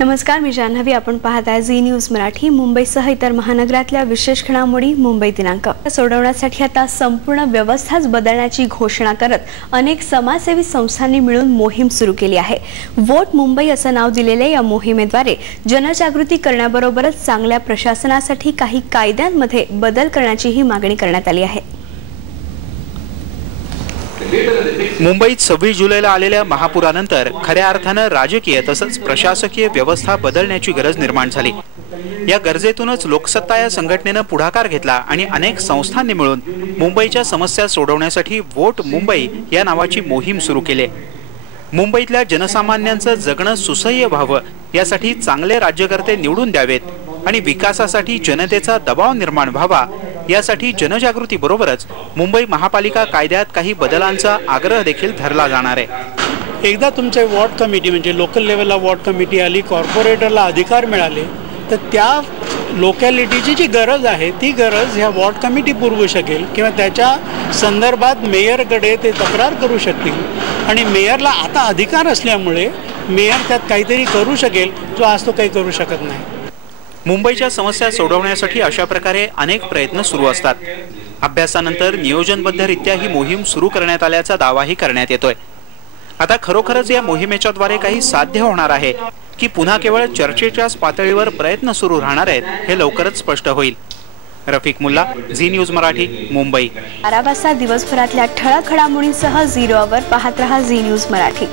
नमस्कार, मी जान्हवी. आपण पाहत आहे झी न्यूज मराठी. मुंबईसह इतर महानगरातल्या विशेष घडामोडी मुंबई दिनांक सोडवण्यासाठी आता संपूर्ण व्यवस्थाच बदलण्याची घोषणा करत अनेक समाजसेवी संस्थांनी मिळून मोहीम सुरू केली आहे. वोट मुंबई असं नाव दिलेल्या या मोहिमेद्वारे जनजागृती करण्याबरोबरच चांगल्या प्रशासनासाठी काही कायद्यांमध्ये बदल करण्याचीही मागणी करण्यात आली आहे. मुंबईत 26 जुलैला आलेल्या महापुरानंतर खऱ्या अर्थानं राजकीय तसंच प्रशासकीय व्यवस्था बदलण्याची गरज निर्माण झाली. या गरजेतूनच लोकसत्ता या संघटनेनं पुढाकार घेतला आणि अनेक संस्थांनी मिळून मुंबईच्या समस्या सोडवण्यासाठी वोट मुंबई या नावाची मोहीम सुरू केली. मुंबईतल्या जनसामान्यांचं जगणं सुसह्य व्हावं यासाठी चांगले राज्यकर्ते निवडून द्यावेत आणि विकासासाठी जनतेचा दबाव निर्माण व्हावा यासाठी जनजागृती बरोबरच मुंबई महापालिका कायद्यात काही बदलांचा आग्रह देखील धरला जाणार आहे. एकदा तुमचे वॉर्ड कमिटी म्हणजे लोकल लेवलला वॉर्ड कमिटी आली, कॉर्पोरेटरला अधिकार मिळाले, तर त्या लोकॅलिटीची जी गरज आहे ती गरज ह्या वॉर्ड कमिटी पुरवू शकेल किंवा त्याच्या संदर्भात मेयरकडे ते तक्रार करू शकतील आणि मेयरला आता अधिकार असल्यामुळे मेयर त्यात काहीतरी करू शकेल जो आज तो काही करू शकत नाही. मुंबईच्या समस्या सोडवण्यासाठी अशा प्रकारे अनेक प्रयत्न सुरू असतात. अभ्यासानंतर नियोजनबद्धरित्या ही मोहीम सुरू करण्यात आल्याचा दावाही करण्यात येतोय. आता खरोखरच या मोहिमेच्याद्वारे काही साध्य होणार आहे की पुन्हा केवळ चर्चेच्याच पातळीवर प्रयत्न सुरू राहणार आहेत हे लवकरच स्पष्ट होईल. रफिक मुल्ला, झी न्यूज मराठी, मुंबई. 12 वाजता दिवसभरातल्या ठळक घडामोडींसह 0 वर पाहत रहा झी न्यूज मराठी.